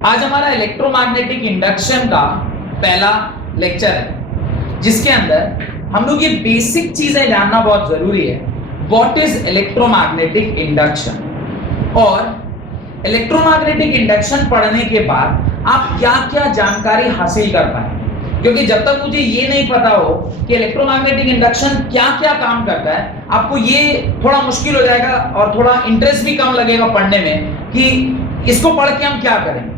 आज हमारा electromagnetic induction का पहला लेक्चर है, जिसके अंदर हम लोग ये बेसिक चीजें जानना बहुत जरूरी है। व्हाट इज इलेक्ट्रोमैग्नेटिक इंडक्शन, और इलेक्ट्रोमैग्नेटिक इंडक्शन पढ़ने के बाद आप क्या क्या जानकारी हासिल कर पाए, क्योंकि जब तक मुझे ये नहीं पता हो कि इलेक्ट्रोमैग्नेटिक इंडक्शन क्या क्या काम करता है, आपको ये थोड़ा मुश्किल हो जाएगा और थोड़ा इंटरेस्ट भी कम लगेगा पढ़ने में कि इसको पढ़ के हम क्या करेंगे।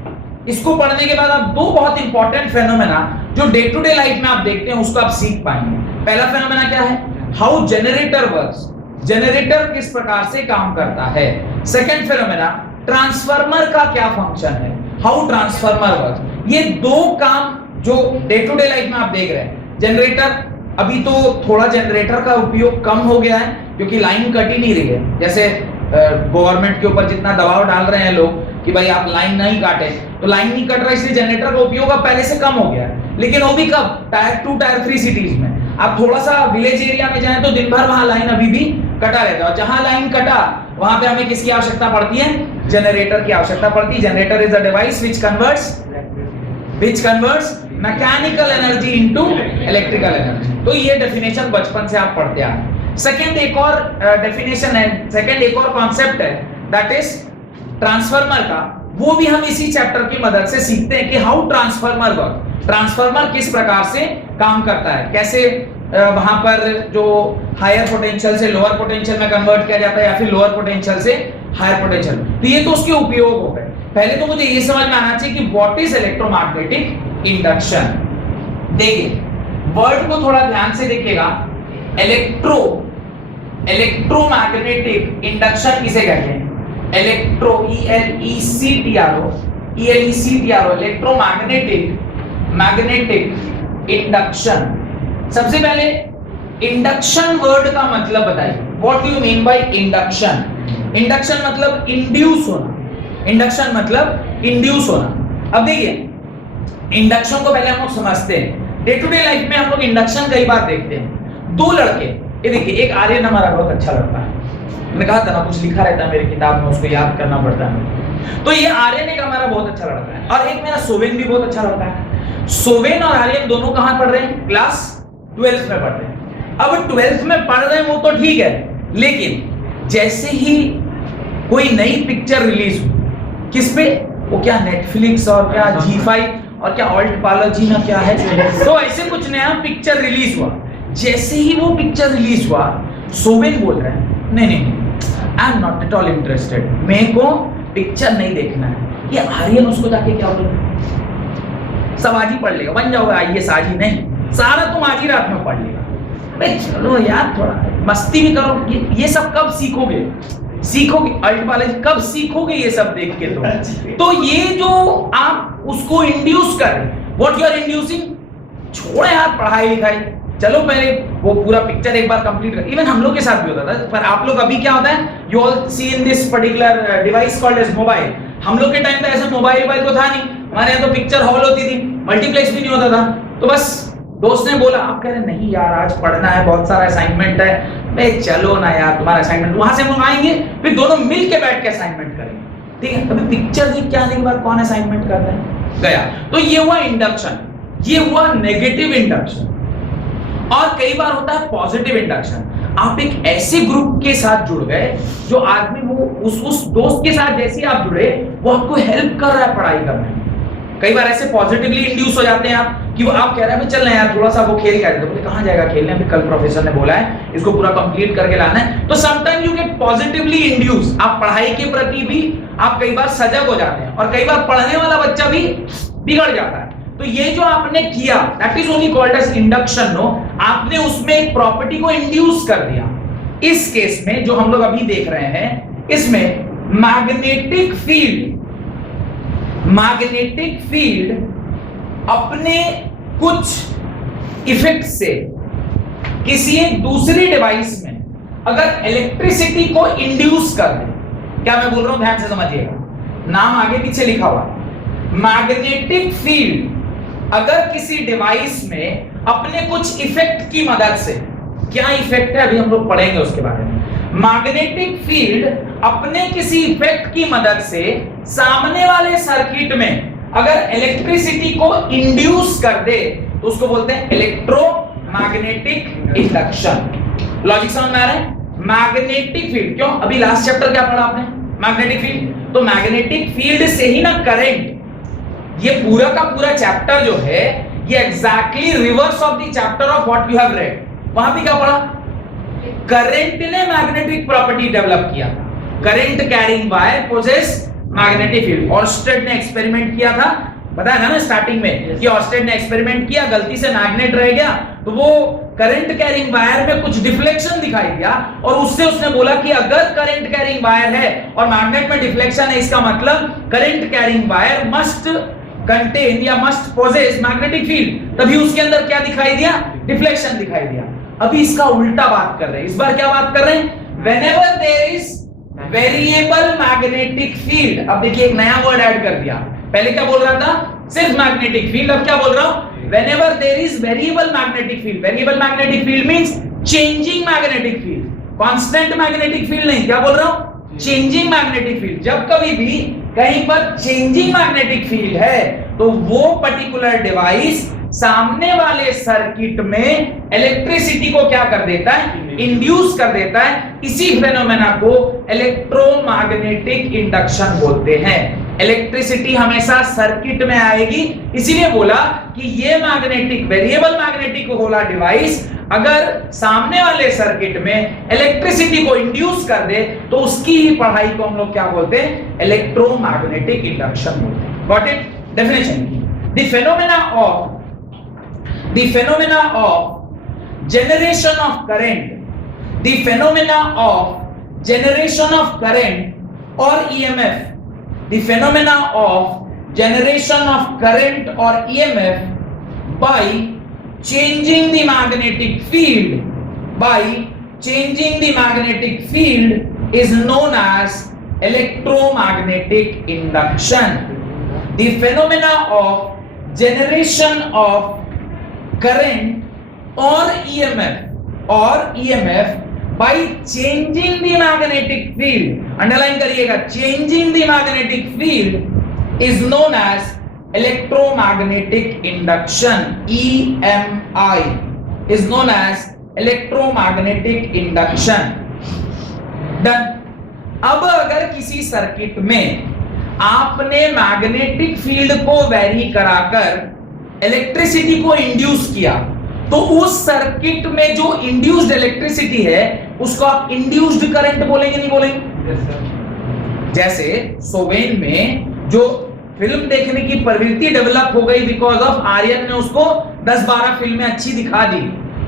इसको पढ़ने के बाद आप दो बहुत इंपॉर्टेंट फेनोमेना जो डे टू डे लाइफ में आप देखते हैं उसको आप सीख पाएंगे। पहला फेनोमेना क्या है? हाउ जनरेटर वर्क्स, जनरेटर किस प्रकार से काम करता है। सेकंड फेनोमेना, ट्रांसफार्मर का क्या फंक्शन है, हाउ ट्रांसफार्मर वर्क्स। ये दो काम जो डे टू डे लाइफ में आप देख रहे हैं। जनरेटर, अभी तो थोड़ा जनरेटर का उपयोग कम हो गया है क्योंकि लाइन कट ही नहीं रही है। जैसे गवर्नमेंट के ऊपर जितना दबाव डाल रहे हैं लोग कि भाई आप लाइन नहीं काटे, तो लाइन नहीं कट रहा, इसलिए जनरेटर का उपयोग अब पहले से कम हो गया है। लेकिन वो भी कब? टायर 2 टायर 3 सिटीज में। आप थोड़ा सा विलेज एरिया में जाएं तो दिन भर वहां लाइन अभी भी कटा रहता है, और जहां लाइन कटा वहां पे हमें किसकी आवश्यकता पड़ती है? जनरेटर की आवश्यकता पड़ती है। Generator is a device which converts mechanical energy into electrical energy. तो ये डेफिनेशन बचपन से आप पढ़ते आ रहे हैं। सेकंड एक और डेफिनेशन है, सेकंड एक और कॉन्सेप्ट है, दैट इज ट्रांसफार्मर का। वो भी हम इसी चैप्टर की मदद से सीखते हैं कि हाउ ट्रांसफार्मर वर्क, ट्रांसफार्मर किस प्रकार से काम करता है, कैसे वहां पर जो हायर पोटेंशियल से लोअर पोटेंशियल में कन्वर्ट किया जाता है या फिर लोअर पोटेंशियल से हायर पोटेंशियल। तो ये तो उसके उपयोग हो गए। पहले तो मुझे ये समझ में आना चाहिए कि व्हाट इज इलेक्ट्रोमैग्नेटिक इंडक्शन। देखिए वर्ड को थोड़ा ध्यान से देखिएगा। इलेक्ट्रोमैग्नेटिक इंडक्शन किसे कहते हैं? Electro, ELECTRO electromagnetic induction. सबसे पहले इंडक्शन वर्ड का मतलब बताइए। What do you mean by induction? Induction मतलब इंड्यूस होना। इंडक्शन मतलब इंड्यूस होना। अब देखिए इंडक्शन को पहले हम लोग समझते हैं। डे टू डे लाइफ में हम लोग इंडक्शन कई बार देखते हैं। दो लड़के, ये देखिए, एक आर्यन हमारा बहुत अच्छा लड़का है, मैंने कहा था ना कुछ लिखा रहता है मेरी किताब में, उसको याद करना पड़ता है। तो ये आर्यन एक हमारा बहुत अच्छा लड़का है, और एक मेरा सोवेन भी बहुत अच्छा लड़का है। सोवेन और आर्यन दोनों कहां पढ़ रहे हैं? क्लास 12th में पढ़ रहे हैं। अब 12th में पढ़ रहे हैं वो तो ठीक है, लेकिन जैसे ही कोई नई पिक्चर रिलीज हुई, किस पे? वो क्या नेटफ्लिक्स और क्या G5 और क्या ऑल्ट पालोजी ना क्या है, तो ऐसे कुछ नया पिक्चर रिलीज हुआ। जैसे ही वो पिक्चर रिलीज हुआ, सोवेन बोल रहे हैं नहीं I am not at all interested, मेरे को पिक्चर नहीं देखना है। ये आर्यन उसको जाके क्या बोल, सब आज ही पढ़ लेगा, बन जाओगे आईएएस आज ही, नहीं सारा तुम आज ही रात में पढ़ लेगा। भाई चलो यार थोड़ा मस्ती भी करो। ये सब कब सीखोगे? अल्ट वाले कब सीखोगे ये सब देख के? तो ये जो आप उसको इंड्यूस कर रहे, व्हाट यू आर इंड्यूसिंग, छोड़े यार पढ़ाई लिखाई, चलो पहले वो पूरा पिक्चर एक बार कंप्लीट कर। इवन हम लोग के साथ भी होता था, पर आप लोग अभी क्या होता है, you all see in this particular device called as mobile. हम लोग के टाइम पे ऐसा मोबाइल तो था नहीं, हमारे यहाँ तो पिक्चर हॉल होती थी, मल्टीप्लेक्स भी नहीं होता था। तो बस दोस्त ने बोला, आप कह रहे नहीं यार आज पढ़ना है, बहुत सारा असाइनमेंट है। मैं चलो ना यार तुम्हारा असाइनमेंट, वहां से हम लोग आएंगे फिर दोनों मिल के बैठ के असाइनमेंट करेंगे, ठीक है। अभी पिक्चर देख के आने के बाद कौन असाइनमेंट कर रहा है? गया। तो ये हुआ इंडक्शन, ये हुआ नेगेटिव इंडक्शन। और कई बार होता है पॉजिटिव इंडक्शन। आप एक ऐसे ग्रुप के साथ जुड़ गए जो आदमी वो उस दोस्त के साथ जैसे आप जुड़े वो आपको हेल्प कर रहा है पढ़ाई करने में। कई बार ऐसे पॉजिटिवली इंड्यूस हो जाते हैं आप कि वो आप कह रहे हैं चल ना यार थोड़ा सा वो खेल के आते, बोले कहां जाएगा खेलने, अभी कल प्रोफेसर ने बोला है इसको पूरा कंप्लीट करके लाना है। तो sometime you get positively induce. आप पढ़ाई के प्रति भी आप कई बार सजग हो जाते हैं, और कई बार पढ़ने वाला बच्चा भी बिगड़ जाता है। तो ये जो आपने किया that is only called as induction. No, आपने उसमें एक प्रॉपर्टी को इंड्यूस कर दिया। इस केस में जो हम लोग अभी देख रहे हैं, इसमें मैग्नेटिक फील्ड अपने कुछ इफेक्ट से किसी एक दूसरी डिवाइस में अगर इलेक्ट्रिसिटी को इंड्यूस कर दे, क्या मैं बोल रहा हूं ध्यान से समझिएगा, नाम आगे पीछे लिखा हुआ। मैग्नेटिक फील्ड अगर किसी डिवाइस में अपने कुछ इफेक्ट की मदद से, क्या इफेक्ट है अभी हम लोग पढ़ेंगे उसके बारे में। मैग्नेटिक फील्ड अपने किसी इफेक्ट की मदद से सामने वाले सर्किट में अगर इलेक्ट्रिसिटी को इंड्यूस कर दे तो उसको बोलते हैं इलेक्ट्रोमैग्नेटिक इंडक्शन। लॉजिक समझ में आ रहा है? मैग्नेटिक फील्ड, क्यों अभी लास्ट चैप्टर क्या पढ़ा आपने? Magnetic field. तो मैग्नेटिक फील्ड से ही ना करंट, ये पूरा का पूरा चैप्टर जो है ये exactly reverse of the chapter of what you have read. वहां पे क्या पढ़ा? करंट ने मैग्नेटिक प्रॉपर्टी डेवलप किया था। Current carrying wire possesses magnetic field. Oersted ने एक्सपेरिमेंट किया था, बताया ना स्टार्टिंग में कि ऑर्स्टेड ने एक्सपेरिमेंट किया, गलती से मैग्नेट रह गया तो वो करंट कैरिंग वायर में कुछ डिफ्लेक्शन दिखाई दिया और उससे उसने बोला कि अगर करंट कैरिंग वायर है और मैग्नेट में डिफ्लेक्शन है, इसका मतलब current carrying wire must contain या मस्ट पोजेस मैग्नेटिक फील्ड। तभी उसके अंदर क्या दिखाई दिया? डिफ्लेक्शन दिखाई दिया। अभी इसका उल्टा बात कर रहे हैं। इस बार क्या बात कर रहे हैं? Whenever there is variable magnetic field. अब देखिए एक नया वर्ड ऐड कर दिया। पहले क्या बोल रहा था? सिर्फ मैग्नेटिक फील्ड। अब क्या बोल रहा हूं? whenever there is variable magnetic field। variable magnetic field means changing magnetic field, constant magnetic field नहीं। क्या बोल रहा हूं? changing magnetic field। जब कभी भी कहीं पर changing magnetic field है तो वो पर्टिकुलर डिवाइस सामने वाले सर्किट में इलेक्ट्रिसिटी को क्या कर देता है? इंड्यूस कर देता है। इसी फेनोमेना को इलेक्ट्रोमैग्नेटिक इंडक्शन बोलते हैं। इलेक्ट्रिसिटी हमेशा सर्किट में आएगी, इसीलिए बोला कि ये मैग्नेटिक वेरिएबल मैग्नेटिक होला डिवाइस अगर सामने वाले सर्किट में इलेक्ट्रिसिटी को इंड्यूस कर दे तो उसकी ही पढ़ाई को हम लोग क्या बोलते हैं? इलेक्ट्रोमैग्नेटिक इंडक्शन बोलते हैं। Got it? डेफिनेशन की the phenomena of generation of current, the phenomena of generation of current or EMF, the phenomena of generation of current or EMF by changing the magnetic field, by changing the magnetic field is known as electromagnetic induction. The phenomena of generation of current or EMF by changing the magnetic field, underline करिएगा, changing the magnetic field is known as electromagnetic induction। EMI is known as electromagnetic induction। Done। अब अगर किसी circuit में आपने magnetic field को very कराकर electricity को induce किया तो उस सर्किट में जो इंड्यूस्ड इलेक्ट्रिसिटी है उसको आप इंड्यूस्ड करंट बोलेंगे, नहीं बोलेंगे? जैसे सोवेन में जो फिल्म देखने की प्रवृत्ति डेवलप हो गई बिकॉज ऑफ आर्यन ने उसको 10-12 फिल्में अच्छी दिखा दी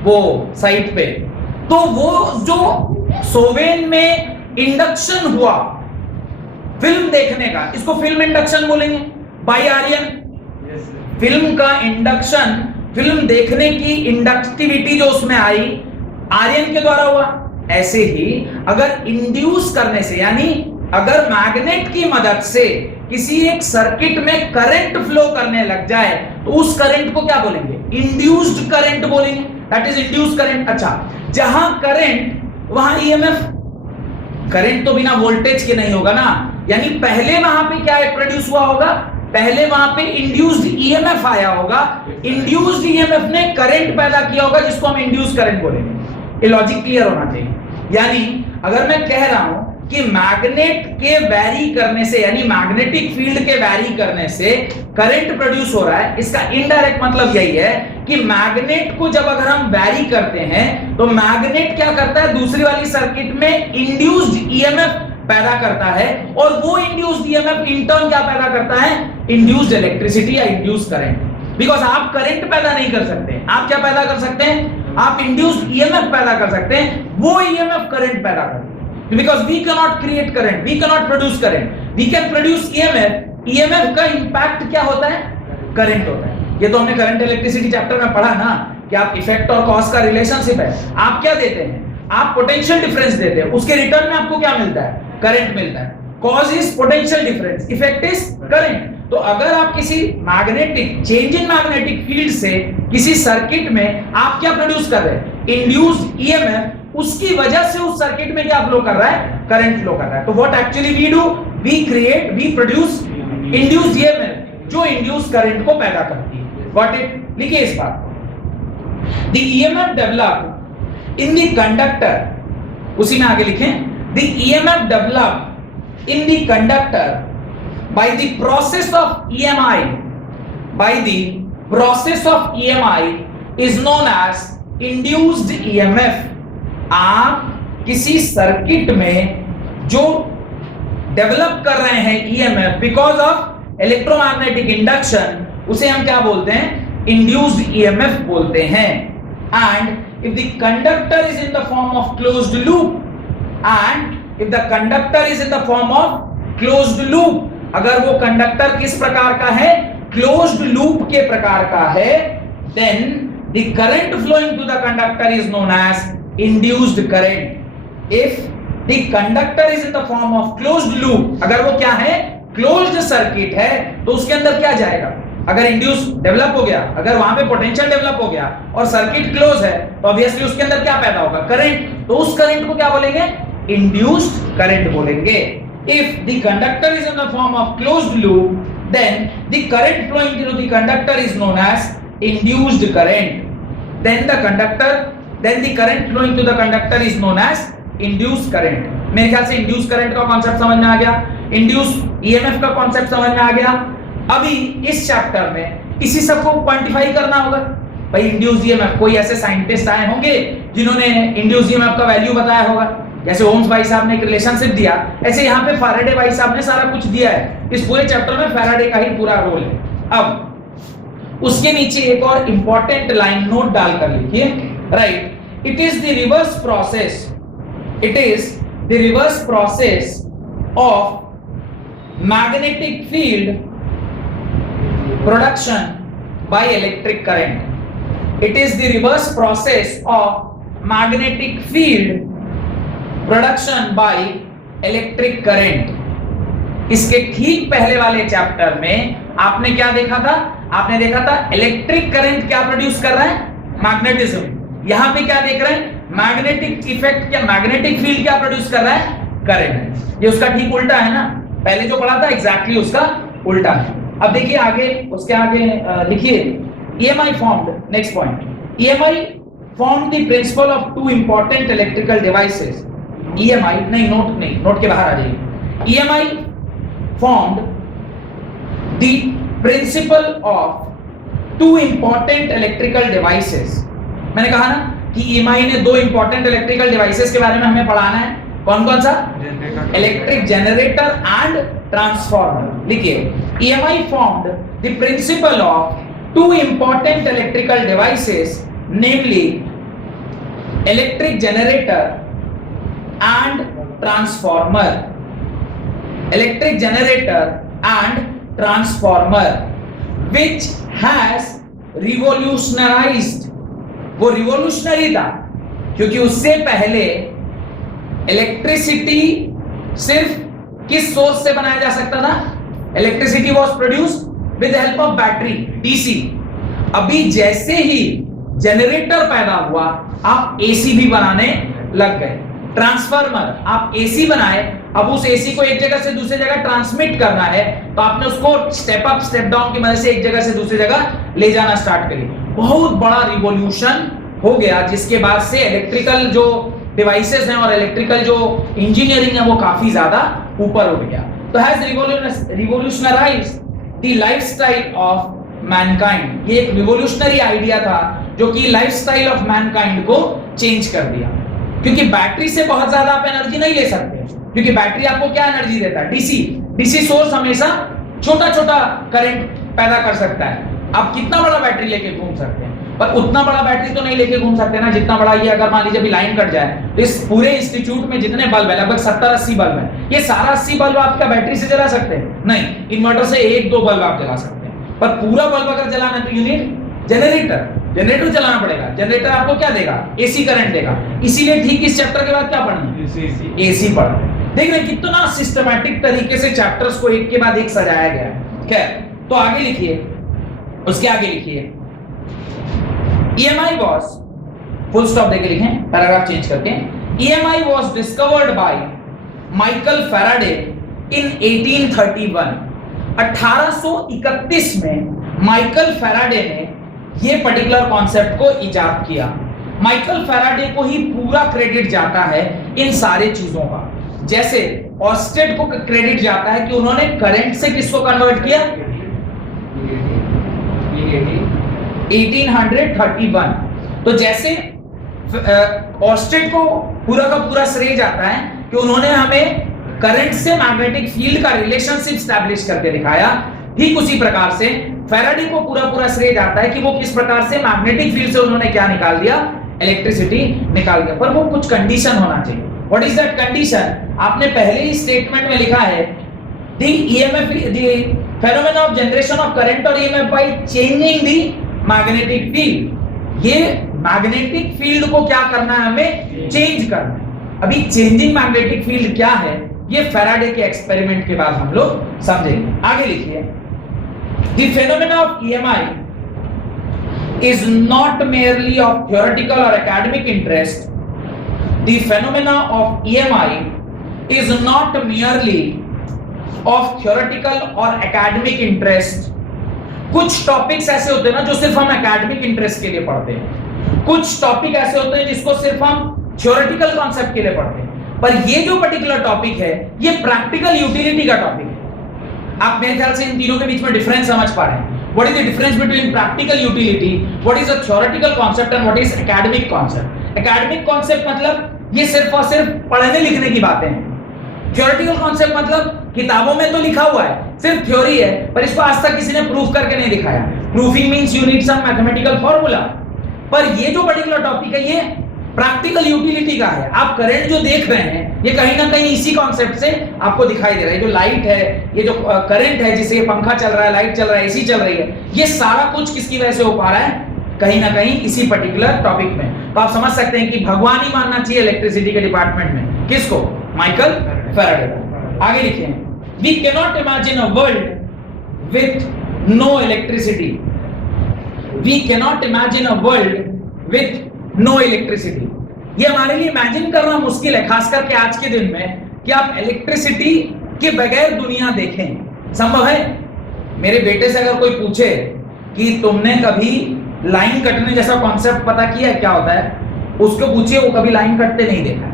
वो साइट पे, तो वो जो सोवेन में इंडक्शन हुआ फिल्म देखने का, इसको फिल्म इंडक्शन बोलेंगे बाय आर्यन। फिल्म का इंडक्शन, फिल्म देखने की इंडक्टिविटी जो उसमें आई आर्यन के द्वारा हुआ। ऐसे ही अगर इंड्यूस करने से, यानी अगर मैग्नेट की मदद से किसी एक सर्किट में करंट फ्लो करने लग जाए तो उस करंट को क्या बोलेंगे? इंड्यूस्ड करंट बोलेंगे। That is induced current. अच्छा, जहां करंट वहां ईएमएफ। करंट तो बिना वोल्टेज के नहीं होगा ना, यानी पहले वहां पे क्या प्रोड्यूस हुआ होगा? पहले वहां पे इंड्यूस्ड ईएमएफ आया होगा। इंड्यूस्ड ईएमएफ ने करंट पैदा किया होगा जिसको हम इंड्यूस्ड करंट बोलेंगे। ये लॉजिक क्लियर होना चाहिए। यानी अगर मैं कह रहा हूं कि मैग्नेट के वैरी करने से, यानी मैग्नेटिक फील्ड के वैरी करने से करंट प्रोड्यूस हो रहा है, इसका इनडायरेक्ट मतलब यही है कि मैग्नेट को जब अगर हम वैरी करते हैं तो मैग्नेट क्या करता है? दूसरी वाली सर्किट में इंड्यूस्ड ईएमएफ पैदा करता है और वो इंड्यूस्ड ईएमएफ इन टर्न क्या पैदा करता है? इंड्यूस्ड इलेक्ट्रिसिटी या इंड्यूस्ड करंट। बिकॉज आप करंट पैदा नहीं कर सकते, आप क्या पैदा कर सकते हैं? आप इंड्यूस्ड ईएमएफ पैदा कर सकते हैं। वो ईएमएफ करंट पैदा करता है। Because we cannot create current, we cannot produce current, we can produce EMF। EMF का इम्पैक्ट क्या होता है? करंट होता है। ये तो हमने करंट इलेक्ट्रिसिटी चैप्टर में पढ़ा ना कि आप इफेक्ट और कॉज का रिलेशनशिप है। आप क्या देते हैं? आप पोटेंशियल डिफरेंस देते हैं, उसके रिटर्न में आपको क्या मिलता है? करंट मिलता है। Cause is potential difference, effect is current. तो अगर आप किसी magnetic change in magnetic field से किसी सर्किट में आप क्या प्रोड्यूस कर रहे हैं? इंड्यूस्ड ईएमएफ, उसकी वजह से उस सर्किट में क्या फ्लो कर रहा है? करंट फ्लो कर रहा है। तो what actually we do? We create, we produce induced EMF. जो इंड्यूस करंट को पैदा करती है। Got it? लिखिए इस बात को। The EMF develop in the conductor, उसी में आगे लिखें, the EMF develop in the conductor by the process of EMI, by the process of EMI is known as induced EMF। आप किसी सर्किट में जो डेवलप कर रहे हैं EMF because of electromagnetic induction, उसे हम क्या बोलते हैं? इंड्यूस्ड EMF बोलते हैं। And if the conductor is in the form of closed loop, and if the conductor is in the form of closed loop, अगर वो कंडक्टर किस प्रकार का है? क्लोज्ड लूप के प्रकार का है, then the current flowing to the conductor is known as induced current. If the conductor is in the form of closed loop, अगर वो क्या है? क्लोज्ड सर्किट है, तो उसके अंदर क्या जाएगा? अगर इंड्यूस डेवलप हो गया, अगर वहां पे पोटेंशियल डेवलप हो गया और सर्किट क्लोज है, तो ऑब्वियसली उसके अंदर क्या पैदा होगा? करंट। तो उस करंट को क्या बोलेंगे? इंड्यूस्ड करंट बोलेंगे। If the conductor is in the form of closed loop, then the current flowing through the conductor is known as induced current. Then the current flowing to the conductor is known as induced current. मेरे ख्याल से induced current का concept समझ में आ गया, induced EMF का concept समझ में आ गया। अभी इस चैप्टर में इसी सबको क्वांटिफाई करना होगा। भाई induced EMF, कोई ऐसे साइंटिस्ट आए होंगे जिन्होंने induced EMF का वैल्यू बताया होगा। जैसे ओम्स भाई साहब ने एक रिलेशनशिप दिया, ऐसे यहाँ पे फैराडे भाई साहब ने सारा कुछ दिया है। इस पूरे चैप्टर में फैराडे का ही पूरा रोल है। अब उसके नीचे एक और इंपॉर्टेंट लाइन नोट डालकर लिखिए, right, it is the reverse process, it is the reverse process of magnetic field production by electric current. It is the reverse process of magnetic field production by electric current. इसके ठीक पहले वाले chapter में आपने क्या देखा था? आपने देखा था इलेक्ट्रिक करंट क्या प्रोड्यूस कर रहा है? मैग्नेटिज्म। यहां पे क्या देख रहे हैं? मैग्नेटिक इफेक्ट, क्या मैग्नेटिक फील्ड क्या प्रोड्यूस कर रहा है? करंट। ये उसका ठीक उल्टा है ना, पहले जो पढ़ा था एग्जैक्टली उसका उल्टा है। अब देखिए आगे, उसके आगे लिखिए, EMI formed, next point, EMI formed the principle of two important electrical devices। EMI नहीं, नोट के बाहर आ जाइए। EMI formed the principle of two important electrical devices। मैंने कहा ना कि EMI ने दो important electrical devices के बारे में हमें पढ़ाना है। कौन कौन सा? Electric generator and transformer. लिखिए, EMI formed the principle of two important electrical devices, namely electric generator and transformer। electric generator and transformer which has revolutionized, वो रिवोल्यूशनरी था क्योंकि उससे पहले इलेक्ट्रिसिटी सिर्फ किस सोर्स से बनाया जा सकता था? Electricity was produced with help of battery, DC. अभी जैसे ही जनरेटर पैदा हुआ, आप एसी भी बनाने लग गए। ट्रांसफार्मर, आप एसी बनाए, अब उस एसी को एक जगह से दूसरी जगह ट्रांसमिट करना है, तो आपने उसको स्टेप अप स्टेप डाउन की मदद से एक जगह से दूसरी जगह ले जाना स्टार्ट करी। बहुत बड़ा रिवॉल्यूशन हो गया, जिसके बाद से इलेक्ट्रिकल जो डिवाइसेस हैं और इलेक्ट्रिकल जो इंजीनियरिंग है वो काफी ज्यादा ऊपर हो गया। तो has revolutionized the lifestyle of mankind. ये एक रिवॉल्यूशनरी आइडिया था जो कि लाइफस्टाइल ऑफ मैनकाइंड को चेंज कर दिया। क्योंकि बैटरी से बहुत ज्यादा आप एनर्जी नहीं ले सकते, क्योंकि बैटरी आपको क्या एनर्जी देता है? डीसी सोर्स हमेशा छोटा छोटा करंट पैदा कर सकता है। आप कितना बड़ा बैटरी लेके घूम सकते हैं, पर उतना बड़ा बैटरी तो नहीं लेके घूम सकते ना जितना बड़ा ये। अगर मान लीजिए अभी लाइन कट जाए तो इस पूरे इंस्टीट्यूट में जितने बल्ब है, लगभग 70-80 बल्ब है, ये सारा 80 बल्ब आपका बैटरी से जला सकते हैं? नहीं, इन्वर्टर से 1-2 बल्ब आप जला सकते हैं। पर पूरा बल्ब अगर जलाना है तो यूनिट जनरेटर चलाना पड़ेगा। जनरेटर आपको क्या देगा? एसी करंट देगा। इसीलिए ठीक इस चैप्टर के बाद क्या पढ़ना है? एसी पढ़ना। देख रहे कितना सिस्टमैटिक तरीके से चैप्टर्स को एक के बाद एक सजाया गया है। खैर, तो आगे लिखिए, उसके आगे लिखिए, EMI was, फुल स्टॉप देके लिखें, पैराग्राफ चेंज करके, EMI was discovered by Michael Faraday in 1831। 1831 में माइकल फैराडे ने ये पर्टिकुलर कॉन्सेप्ट को इजाद किया। माइकल फैराडे को ही पूरा क्रेडिट जाता है इन सारे चीजों का। जैसे ऑस्टेड को क्रेडिट जाता है कि उन्होंने करंट से किसको कन्वर्ट किया, 1831। तो जैसे ऑस्टेड को पूरा का पूरा श्रेय जाता है कि उन्होंने हमें करंट से मैग्नेटिक फील्ड का रिलेशनशिप स्टैब्लिश करके दिखाया। ठीक उसी प्रकार से फैराडे को पूरा पूरा श्रेय जाता है कि वो किस प्रकार से मैग्नेटिक फील्ड से उन्होंने क्या निकाल दिया, इलेक्ट्रिसिटी निकाल दिया। पर वो कुछ कंडीशन होना चाहिए। What is that condition? आपने पहले ही स्टेटमेंट में लिखा है the EMF, the phenomena of generation of current और EMF by changing the magnetic field. ये मैग्नेटिक फील्ड को क्या करना है, हमें चेंज करना है। अभी चेंजिंग मैग्नेटिक फील्ड क्या है, ये फैराडे के एक्सपेरिमेंट के बाद हम लोग समझेंगे। आगे लिखिए, the phenomena of EMI is not merely of theoretical or academic interest. The phenomena of EMI is not merely of theoretical or academic interest. कुछ टॉपिक्स ऐसे होते हैं ना जो सिर्फ हम एकेडमिक इंटरेस्ट के लिए पढ़ते हैं, कुछ टॉपिक ऐसे होते हैं जिसको सिर्फ हम थ्योरेटिकल कॉन्सेप्ट के लिए पढ़ते हैं। पर ये जो पर्टिकुलर टॉपिक है ये प्रैक्टिकल यूटिलिटी का टॉपिक है। आप मेरे ख्याल से इन तीनों के बीच में डिफरेंस समझ पा रहे हैं। What is the difference between practical utility, what is a theoretical concept and what is academic concept? Academic concept मतलब ये सिर्फ और सिर्फ पढ़ने लिखने की बातें हैं। Theoretical concept मतलब किताबों में तो लिखा हुआ है, सिर्फ थ्योरी है, पर इसको आज तक किसी ने प्रूफ करके नहीं दिखाया। Proofing means you need some mathematical formula। पर ये जो पर्टिकुलर टॉपिक है ये प्रैक्टिकल यूटिलिटी का है। आप करंट जो देख रहे हैं ये कहीं ना कहीं इसी कॉन्सेप्ट से आपको दिखाई दे रहा है। जो लाइट है, ये जो करंट है, जिसे पंखा चल रहा है, लाइट चल रहा है, एसी चल रही है, ये सारा कुछ किसकी वजह से हो पा रहा है, कहीं ना कहीं इसी पर्टिकुलर टॉपिक में। तो आप समझ सकते हैं कि भगवान ही मानना चाहिए इलेक्ट्रिसिटी के डिपार्टमेंट में किसको, माइकल फैराडे को। आगे लिखिए, we can not imagine a world with no electricity. We can not imagine a world with no electricity. ये हमारे लिए इमेजिन करना मुश्किल है, खास करके आज के दिन में, कि आप इलेक्ट्रिसिटी के बगैर दुनिया देखें। संभव है? मेरे बेटे से अगर कोई पूछे कि तुमने कभी लाइन कटने जैसा कॉन्सेप्ट पता किया है क्या होता है, उसको पूछिए, वो कभी लाइन कटते नहीं देखा है।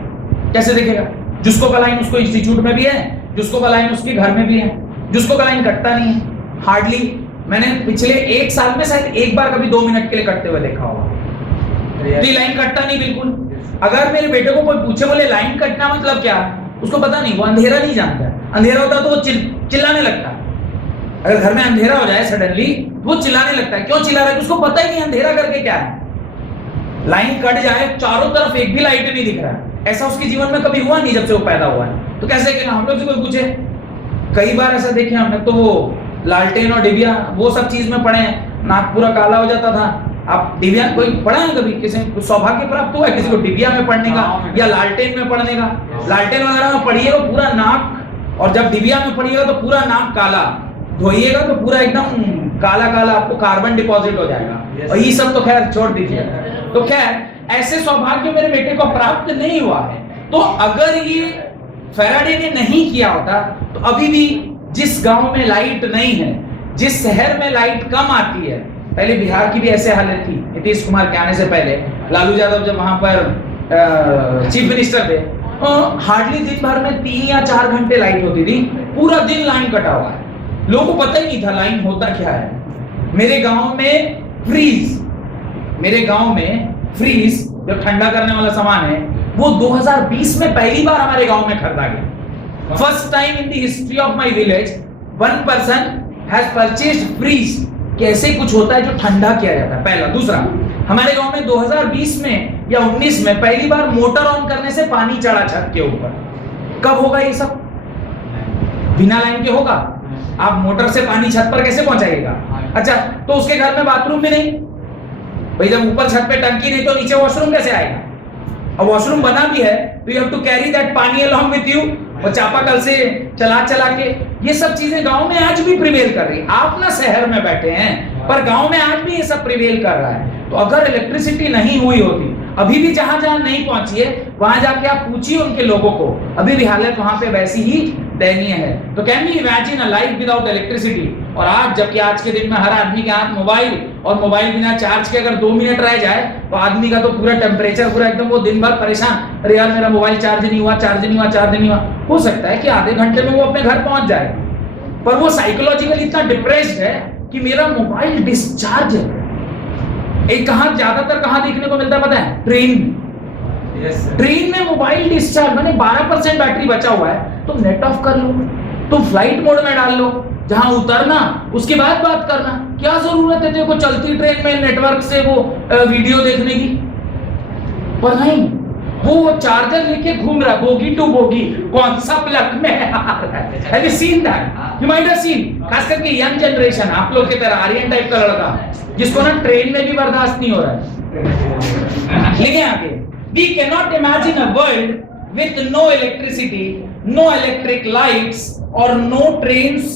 कैसे देखेगा? जिसको का लाइन उसको इंस्टीट्यूट में भी है, जिसको का लाइन उसके घर में भी है, जिसको का लाइन कटता नहीं है हार्डली। मैंने पिछले 1 साल में शायद एक बार कभी 2 मिनट के लिए कटते हुए देखा होगा। लाइन कटता नहीं बिल्कुल। अगर मेरे बेटे को कोई पूछे बोले लाइन कटना मतलब क्या, उसको पता नहीं, वो अंधेरा नहीं जानता है। अंधेरा होता तो वो चिल्लाने लगता है। अगर घर में अंधेरा हो जाए सडनली वो चिल्लाने लगता है। क्यों चिल्ला रहा है? उसको पता ही नहीं अंधेरा करके क्या है। लाइन कट जाए, चारों तरफ एक भी लाइट नहीं दिख रहा है, ऐसा उसके जीवन में कभी हुआ नहीं जब से वो पैदा हुआ है। तो कैसे कि हम लोग से कोई पूछे, कई बार ऐसा देखे हमने, तो वो लालटेन और डिबिया वो सब चीज में पढ़े हैं, नाक पूरा काला हो जाता था। आप डिबिया कोई पढ़ा है कभी? किसी को सौभाग्य प्राप्त हुआ है किसी को डिबिया में पढ़ने का या लालटेन में पढ़ने का? लालटेन वगैरह में पढ़िएगा पूरा नाक, और जब डिबिया में पढ़िएगा तो पूरा नाक काला, धोइएगा तो पूरा एकदम काला काला आपको कार्बन डिपॉजिट हो जाएगा। और ये सब तो खैर छोड़ दीजिए। तो खैर ऐसे सौभाग्य मेरे बेटे को प्राप्त नहीं हुआ है। तो अगर ये फैराडे ने नहीं किया होता तो अभी भी जिस गांव में लाइट नहीं है, जिस शहर में लाइट कम आती है, पहले बिहार की भी ऐसे हालत थी नीतीश कुमार के आने से पहले, लालू यादव जब वहां पर चीफ मिनिस्टर थे, हार्डली दिन भर में 3 या 4 घंटे लाइट होती थी, पूरा दिन लाइन कटा हुआ है, लोगों को पता ही नहीं था लाइन होता क्या है। मेरे गांव में फ्रीज जो ठंडा करने वाला सामान है वो 2020 में पहली बार हमारे गांव में खरीदा गया। First time in the history of my village one person has purchased fridge. कैसे कुछ होता है जो ठंडा किया जाता है, पहला। दूसरा, हमारे गांव में 2020 में या 19 में पहली बार मोटर ऑन करने से पानी चढ़ा छत के ऊपर। कब होगा ये सब? बिना लाइन के होगा? आप मोटर से पानी छत पर कैसे पहुंचाइएगा? अच्छा, तो उसके घर में बाथरूम भी नहीं भाई, जब ऊपर छत पे टंकी नहीं तो नीचे वॉशरूम कैसे आएगा? और वॉशरूम बना भी है तो you have to carry that pani along with you, और चापाकल से चला के। ये सब चीजें गांव में आज भी प्रिवेल कर रही है। आप ना शहर में बैठे हैं पर गांव में आज भी ये सब प्रिवेल कर रहा है। तो अगर इलेक्ट्रिसिटी नहीं हुई होती, अभी भी जहां जहां नहीं पहुंची है वहां जाके आप पूछिए उनके लोगों को, अभी भी हालत वहां पे वैसी ही दयनीय है। तो can you imagine a life without electricity? और आज, जबकि आज के दिन में हर आदमी के हाथ मोबाइल, और मोबाइल बिना चार्ज के अगर 2 मिनट रह जाए तो आदमी का तो पूरा टेम्परेचर पूरा एकदम, वो दिन भर परेशान, अरे यार मेरा मोबाइल चार्ज नहीं हुआ, चार्ज नहीं हुआ, चार्ज नहीं हुआ। हो सकता है कि आधे घंटे में वो अपने घर पहुंच जाए, पर वो साइकोलॉजिकली इतना डिप्रेस्ड है कि मेरा मोबाइल डिस्चार्ज है। एक कहां ज्यादातर कहां देखने को मिलता है पता है? ट्रेन। ट्रेन में मोबाइल डिस्चार्ज, मैंने 12% बैटरी बचा हुआ है, तुम नेट ऑफ कर लो, तुम फ्लाइट मोड में डाल लो, जहां उतरना उसके बाद बात करना। क्या जरूरत है तेरे को चलती ट्रेन में नेटवर्क से वो वीडियो देखने की? पर नहीं, वो चार्जर लेके घूम रहा बोगी टू बोगी, कौन सा प्लग में have you seen that? You might have seen, खास करके यंग जनरेशन, आप लोग की तरह आर्यन टाइप का लड़का जिसको ना ट्रेन में भी बर्दाश्त नहीं हो रहा है। लिखे आगे, we cannot imagine a world with no electricity, no electric lights, or no trains,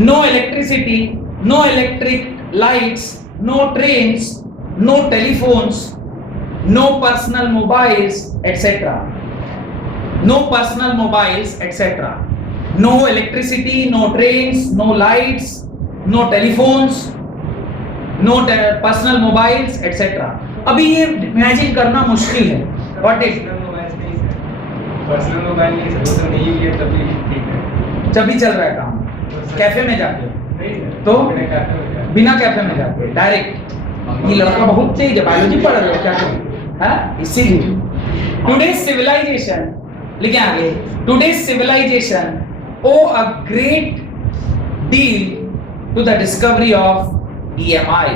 no electricity, no electric lights, no trains, no telephones, no personal mobiles, etc. No personal mobiles, etc. No electricity, no trains, no lights, no telephones, no personal mobiles, etc. अभी ये imagine करना मुश्किल है। What is personal mobile नहीं है, तो नहीं है, तभी ठीक है, जब भी चल रहा है काम, कैफे में जाते हो तो बिना कैफे में जाते हो डायरेक्ट। ये लड़का बहुत तेज है, बायोलॉजी पढ़ रहे हो क्या तुम? हाँ, इसीलिए टुडे सिविलाइजेशन, लिखे आगे, today civilization owe a great deal to the discovery of EMI।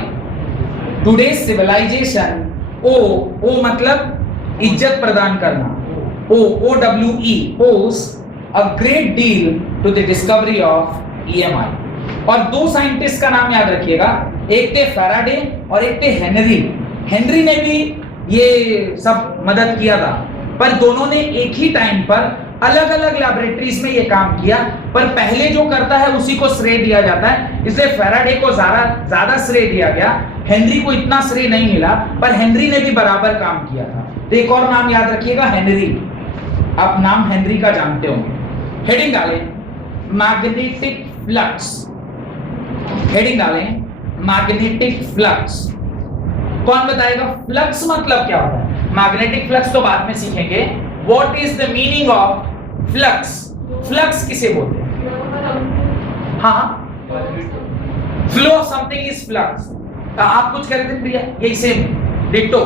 Today civilization, owe मतलब इज्जत प्रदान करना, OWE owes a great deal to the discovery of EMI। और दो साइंटिस्ट का नाम याद रखिएगा, एक थे फैराडे और एक थे हेनरी। हेनरी ने भी ये सब मदद किया था, पर दोनों ने एक ही टाइम पर अलग अलग लैबोरेटरीज में ये काम किया, पर पहले जो करता है उसी को श्रेय दिया जाता है, इसलिए फैराडे को ज्यादा श्रेय दिया गया, हेनरी को इतना श्रेय नहीं मिला, पर हेनरी ने भी बराबर काम किया था। तो एक और नाम याद रखिएगा, हेनरी। आप नाम हेनरी का जानते होंगे। हेडिंग डालें मैग्नेटिक फ्लक्स, हेडिंग डालें मैग्नेटिक फ्लक्स। कौन बताएगा फ्लक्स मतलब क्या होता है? मैग्नेटिक फ्लक्स तो बाद में सीखेंगे। What is the meaning of flux? Flux किसे बोलते हैं? हाँ, flow of something is flux. आप कुछ कहते हैं प्रिया? यही same ditto.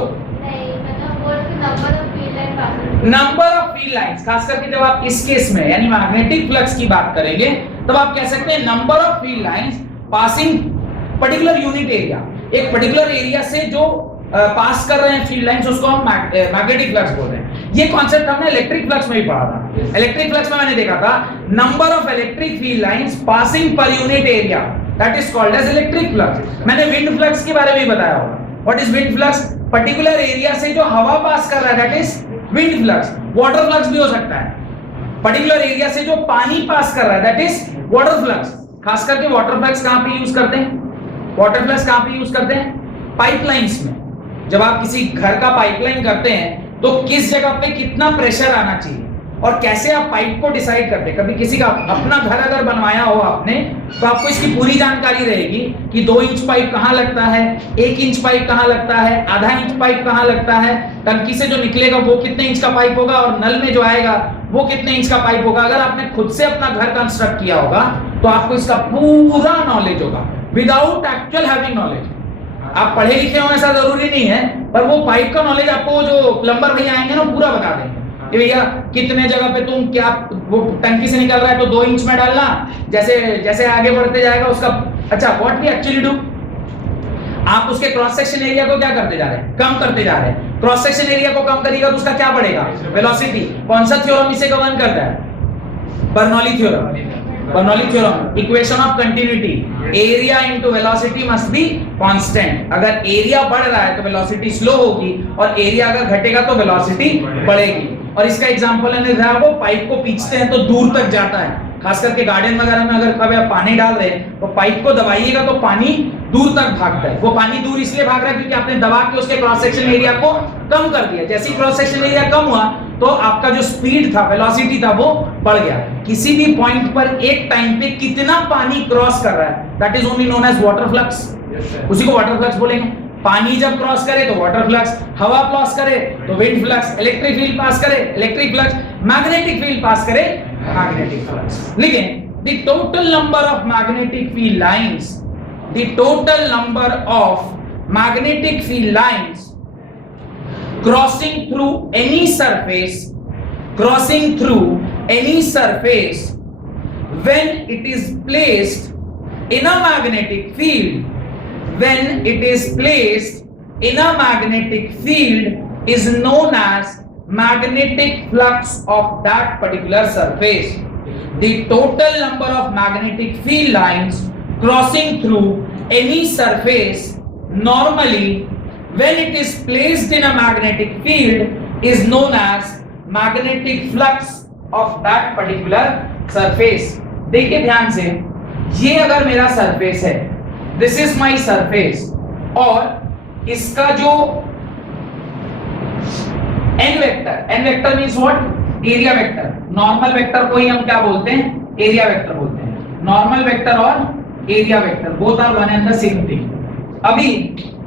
Number of field lines, खास करके जब आप इस केस में यानी मैग्नेटिक फ्लक्स की बात करेंगे तब आप कह सकते हैं number of field lines passing particular unit area. एक पर्टिकुलर एरिया से जो पास कर रहे हैं फील्ड लाइंस, उसको हम मैग्नेटिक फ्लक्स बोल रहे हैं। ये कॉन्सेप्ट हमने इलेक्ट्रिक फ्लक्स में भी पढ़ा था। इलेक्ट्रिक फ्लक्स में मैंने देखा था number of electric field lines passing per unit area, that is called as electric flux. मैंने विंड फ्लक्स के बारे में भी बताया होगा। What is wind flux? Particular area से जो हवा पास कर रहा है, that is wind flux. Water flux भी हो सकता है, पर्टिकुलर एरिया से जो पानी पास कर रहा है, दैट इज वाटर फ्लक्स। खास करके वाटर फ्लक्स कहां पे यूज करते हैं? वाटर फ्लक्स कहां पे यूज करते हैं? पाइपलाइंस में। जब आप किसी घर का पाइपलाइन करते हैं तो किस जगह पे कितना प्रेशर आना चाहिए और कैसे आप पाइप को डिसाइड करते हैं। कभी किसी का अपना घर अगर बनवाया हो आपने तो आपको इसकी पूरी जानकारी रहेगी कि 2 इंच पाइप कहां लगता है, 1 इंच पाइप कहां लगता है, आधा इंच पाइप कहां लगता है, टंकी से जो निकलेगा वो कितने इंच का पाइप होगा और नल में जो आएगा वो कितने इंच का पाइप होगा। अगर आपने खुद से अपना घर कंस्ट्रक्ट किया होगा तो आपको इसका पूरा नॉलेज होगा विदाउट एक्चुअल हैविंग नॉलेज। आप पढ़े लिखे हो ऐसा जरूरी नहीं है, पर वो पाइप का नॉलेज आपको जो प्लम्बर भैया आएंगे ना पूरा बता देंगे कि भैया कितने जगह पे तुम क्या वो टंकी से निकल रहा है तो 2 इंच में डालना, जैसे जैसे आगे बढ़ते जाएगा उसका। अच्छा, व्हाट वी एक्चुअली डू, आप उसके क्रॉस सेक्शन एरिया को क्या करते जा रहे हैं? कम करते जा रहे हैं। क्रॉस सेक्शन एरिया को कम करिएगा तो उसका क्या बढ़ेगा? वेलोसिटी। कौन सा थ्योरम इसे गवर्न करता है? Bernoulli theorem. Bernoulli theorem, equation of continuity, area into velocity must be constant. अगर एरिया बढ़ रहा है तो वेलोसिटी स्लो होगी और एरिया अगर घटेगा तो वेलोसिटी बढ़ेगी। और इसका एग्जांपल है वो पाइप को खींचते हैं तो दूर तक जाता है। खास करके गार्डन वगैरह में अगर कभी आप पानी डाल रहे हैं तो पाइप को दबाइएगा तो पानी दूर तक भागता है। वो पानी दूर इसलिए भाग रहा है क्योंकि आपने दबा के उसके क्रॉस सेक्शन एरिया को कम कर दिया। जैसे ही क्रॉस सेक्शन एरिया कम हुआ तो आपका जो स्पीड था, वेलोसिटी था, वो बढ़ गया। किसी भी पॉइंट पर एक टाइम पे कितना पानी क्रॉस कर रहा है, that is only known as water flux. उसी को वाटर फ्लक्स बोलेंगे। पानी जब क्रॉस करे तो वाटर फ्लक्स, हवा क्रॉस करे तो विंड फ्लक्स, इलेक्ट्रिक फील्ड पास करे इलेक्ट्रिक फ्लक्स, मैग्नेटिक फील्ड पास करे मैग्नेटिक फ्लक्स। लेकिन the total number of magnetic field lines, the total number of magnetic field lines crossing through any surface, when it is placed in a magnetic field, is known as magnetic flux of that particular surface. The total number of magnetic field lines crossing through any surface, normally when it is placed in a magnetic field, is known as magnetic flux of that particular surface. देखिए ध्यान से, ये अगर मेरा surface है, this is my surface, और इसका जो n vector means what, area vector. Normal vector को ही हम क्या बोलते हैं, एरिया वेक्टर बोलते हैं। नॉर्मल वेक्टर और area vector both are one and the same thing. अभी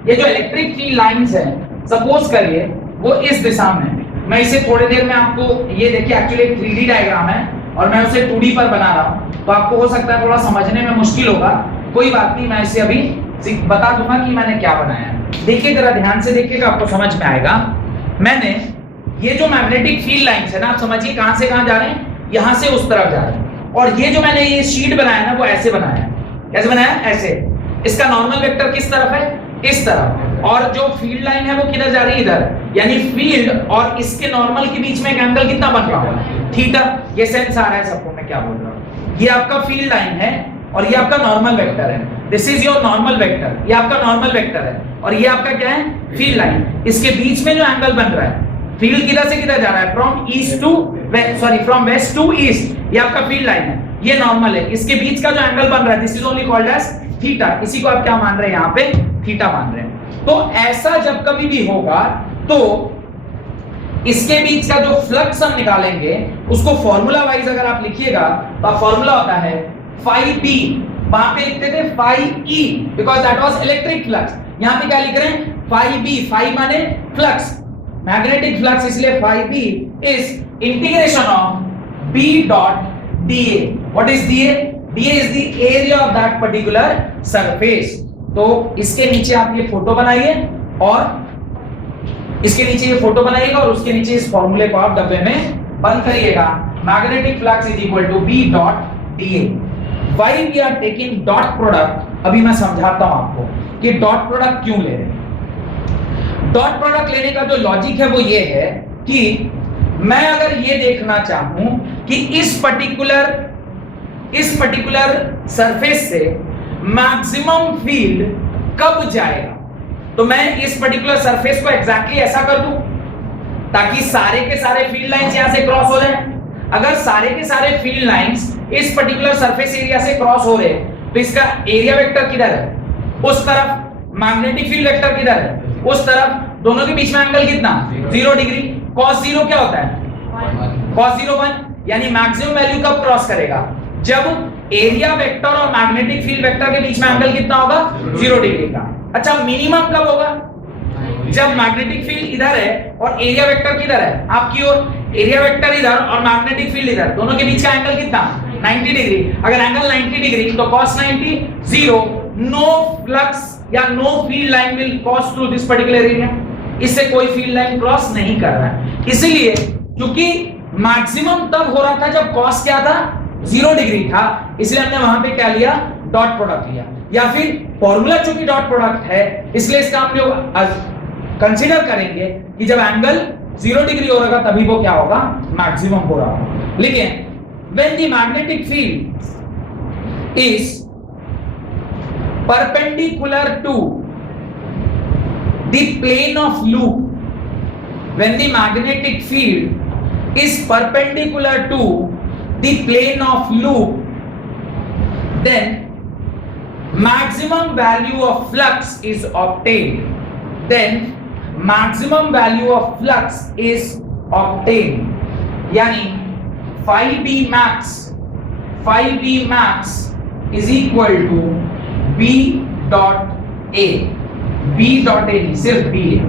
ये जो इलेक्ट्रिक फील्ड लाइंस है, सपोज करिए वो इस दिशा में, मैं इसे थोड़ी देर में आपको, ये देखिए एक्चुअली एक 3D डायग्राम है और मैं उसे 2D पर बना रहा हूं, तो आपको हो सकता है थोड़ा समझने में मुश्किल होगा, कोई बात नहीं, मैं इसे अभी बता दूंगा कि मैंने क्या बनाया है। देखिए जरा ध्यान से देखिएगा, आपको समझ में आएगा। मैंने ये जो मैग्नेटिक फील्ड लाइंस है ना, आप समझिए कहां से कहां जा रहे हैं, यहां से उस तरफ जा रहे हैं, और ये जो मैंने ये शीट बनाया ना, वो ऐसे बनाया है। कैसे बनाया, ऐसे। इसका नॉर्मल वेक्टर किस तरफ है, इस तरफ, और जो फील्ड लाइन है वो किधर जा रही है, इधर। यानी फील्ड और इसके नॉर्मल के बीच में एक एंगल कितना बन रहा है, थीटा। ये सेंस आ रहा है सबको मैं क्या बोल रहा हूं। ये आपका फील्ड लाइन है और ये आपका नॉर्मल वेक्टर है। This is your normal vector, ये आपका नॉर्मल वेक्टर है, और ये आपका क्या है, फील्ड लाइन। इसके बीच में जो एंगल बन रहा है, फील्ड किधर से किधर जा रहा है, from east to west, sorry from west to east, ये आपका फील्ड लाइन है, ये नॉर्मल है। इसके बीच का जो एंगल बन रहा है, this is only called as theta. इसी को आप क्या मान रहे हैं, यहाँ पे थीटा मान रहे हैं। तो ऐसा जब कभी भी होगा तो इसके बीच का जो फ्लक्स हम निकालेंगे, उसको फॉर्मूला वाइज अगर आप लिखिएगा तो फॉर्मूला होता है phi b, वहां पे लिखते थे phi e because that was electric flux. यहां पे क्या लिख रहे हैं, phi b, phi माने फ्लक्स, मैग्नेटिक फ्लक्स, इसलिए phi b is integration of b dot dA। What is dA? dA is the area of that particular surface. तो इसके नीचे आप ये फोटो बनाइए, और इसके नीचे ये फोटो बनाइएगा, और उसके नीचे इस फॉर्मूले को आप डब्बे में बंद करिएगा। Magnetic flux is equal to b dot dA। Why we are taking dot product, अभी मैं समझाता हूं आपको कि डॉट प्रोडक्ट क्यों ले रहे हैं। डॉट प्रोडक्ट लेने का जो लॉजिक है वो ये है कि मैं अगर ये देखना चाहूं कि इस पर्टिकुलर सरफेस से मैक्सिमम फील्ड कब जाएगा, तो मैं इस पर्टिकुलर सरफेस को एग्जैक्टली ऐसा कर दूं ताकि सारे के सारे फील्ड लाइंस यहां से क्रॉस हो जाएं। अगर सारे के सारे फील्ड लाइंस इस पर्टिकुलर सरफेस एरिया से क्रॉस हो रहे हैं, तो इसका एरिया वेक्टर किधर है, उस तरफ। मैग्नेटिक फील्ड वेक्टर किधर है, उस तरफ। दोनों के बीच में एंगल कितना, 0 डिग्री। cos 0 क्या होता है, cos 0 1। यानी मैक्सिमम वैल्यू कब क्रॉस करेगा, जब एरिया वेक्टर और मैग्नेटिक फील्ड वेक्टर के बीच में एंगल कितना होगा, 0 डिग्री का। अच्छा, मिनिमम कब होगा, जब मैग्नेटिक फील्ड इधर है और एरिया वेक्टर किधर है, आपकी ओर। एरिया वेक्टर इधर और मैग्नेटिक फील्ड इधर, दोनों के बीच का एंगल कितना, 90 डिग्री। अगर एंगल 90 डिग्री तो cos 90 0, नो फ्लक्स या know field line will cross through this particular area. इससे कोई फील्ड लाइन क्रॉस नहीं कर रहा है। इसलिए क्योंकि मैक्सिमम तब हो रहा था जब cos क्या था, 0 डिग्री था, इसलिए हमने वहां पे क्या लिया, डॉट प्रोडक्ट लिया। या फिर फॉर्मूला चूंकि डॉट प्रोडक्ट है, इसलिए इसका हम लोग कंसीडर करेंगे कि जब एंगल 0 डिग्री हो रहा तभी वो क्या होगा, मैक्सिमम हो रहा होगा। लेकिन when the magnetic field is perpendicular to the plane of loop, when the magnetic field is perpendicular to the plane of loop, then maximum value of flux is obtained. Then maximum value of flux is obtain, यानी 5b max is equal to b dot a, b dot a नहीं, सिर्फ b है।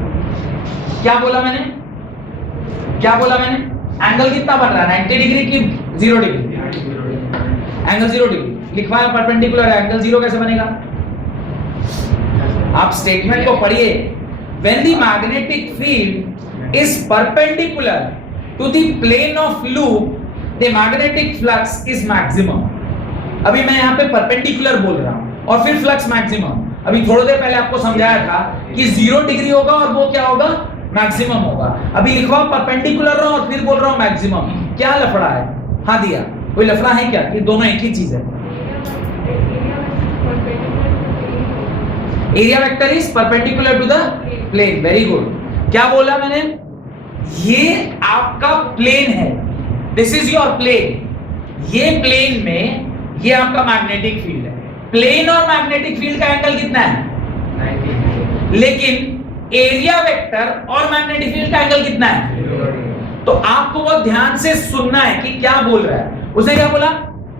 क्या बोला मैंने? Angle कितना बन रहा है? 90 डिग्री की 0 डिग्री? एंगल 0 डिग्री लिखवा है, परपेंडिकुलर है, एंगल 0 कैसे बनेगा? आप स्टेटमेंट को पढ़िए। When the magnetic field is perpendicular to the plane of loop, the magnetic flux is maximum। अभी मैं यहाँ पे परपेंडिकुलर बोल रहा हूँ और फिर फ्लक्स मैक्सिमम। अभी थोड़ी देर पहले आपको समझाया था कि 0 डिग्री होगा और वो क्या होगा? मैक्सिमम होगा। अभी लिखवा परपेंडिकुलर रहा और फिर बोल रहा हूँ मैक्सिमम। क्या लफड़ा है? हाँ दिया, कोई लफड़ा है क्या? ये दोनों एक ही चीज है। Area vector is perpendicular to the plane. Very good. क्या बोला मैंने? ये आपका प्लेन है, दिस इज योर प्लेन। ये प्लेन में ये आपका मैग्नेटिक फील्ड है। प्लेन और मैग्नेटिक फील्ड का एंगल कितना है? 90। लेकिन एरिया वेक्टर और मैग्नेटिक फील्ड का एंगल कितना है? तो आपको बहुत ध्यान से सुनना है कि क्या बोल रहा है। उसने क्या बोला?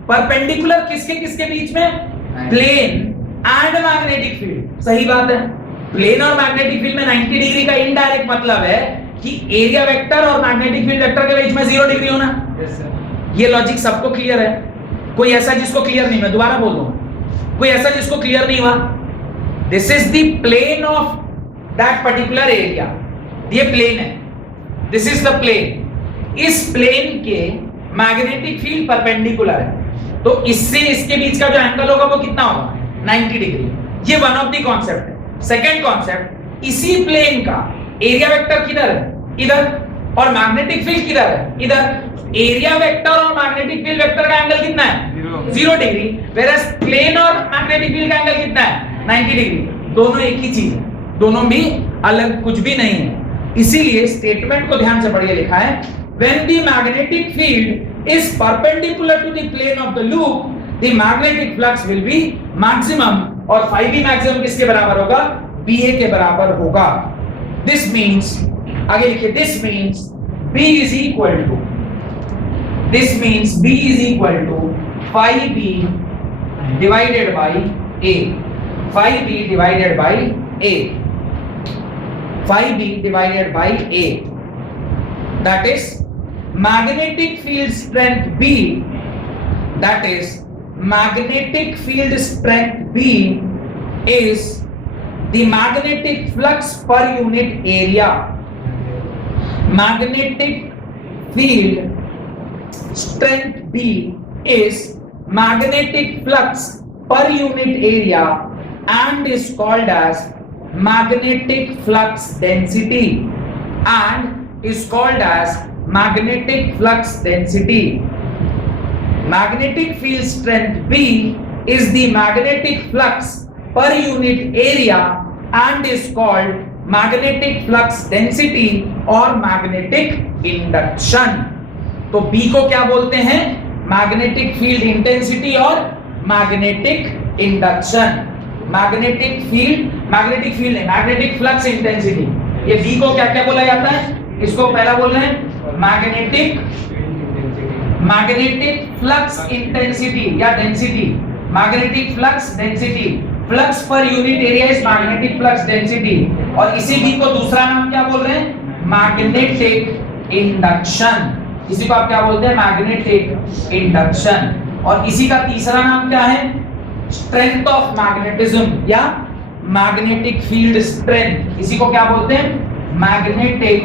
परपेंडिकुलर किसके किसके बीच में? Plane and magnetic field. सही बात है। प्लेन और मैग्नेटिक फील्ड में 90 डिग्री का इनडायरेक्ट मतलब है कि एरिया वेक्टर और मैग्नेटिक फील्ड वेक्टर के बीच में 0 डिग्री होना। ये लॉजिक सबको क्लियर है? कोई ऐसा जिसको क्लियर नहीं? मैं दोबारा बोल दूं, कोई ऐसा जिसको क्लियर नहीं हुआ? This is the plane of that particular area. ये प्लेन है, दिस इज द प्लेन। इस प्लेन के मैग्नेटिक फील्ड परपेंडिकुलर है, तो इससे इसके बीच का जो एंगल होगा वो कितना होगा? 90 डिग्री। ये वन ऑफ द कॉन्सेप्ट है। सेकंड कॉन्सेप्ट, इसी प्लेन का एरिया वेक्टर किधर है? इधर। और मैग्नेटिक फील्ड किधर है? इधर। एरिया वेक्टर और मैग्नेटिक फील्ड वेक्टर का एंगल कितना है? 0 डिग्री। वेयरएज प्लेन और मैग्नेटिक फील्ड का एंगल कितना है? 90 डिग्री। दोनों एक ही चीज है, दोनों भी अलग कुछ भी नहीं है। इसीलिए स्टेटमेंट को ध्यान से पढ़िए। लिखा है when the magnetic field is perpendicular to the plane of the loop, the magnetic flux will be maximum। और 5b maximum किसके बराबर होगा? ba के बराबर होगा। This means, आगे लिखिए, this means b is equal to 5b divided by a। 5b divided by a, 5b divided by a, that is magnetic field strength B, that is magnetic field strength B is the magnetic flux per unit area। Magnetic field strength B is magnetic flux per unit area and is called as magnetic flux density, and is called as magnetic flux density। Magnetic field strength B is the magnetic flux per unit area and is called magnetic flux density or magnetic induction। तो B को क्या बोलते हैं? Magnetic field intensity और magnetic induction. Magnetic field है, magnetic flux intensity. ये B को क्या क्या बोला जाता है? इसको पहला बोल रहे हैं मैग्नेटिक फ्लक्स इंटेंसिटी या density. Magnetic flux density, flux पर unit area is magnetic flux density. और इसी B को दूसरा नाम क्या बोल रहे हैं? Magnetic induction. इसी को आप क्या बोलते हैं? Magnetic induction. और इसी का तीसरा नाम क्या है? स्ट्रेंथ ऑफ मैग्नेटिज्म या मैग्नेटिक फील्ड स्ट्रेंथ। इसी को क्या बोलते हैं? Magnetic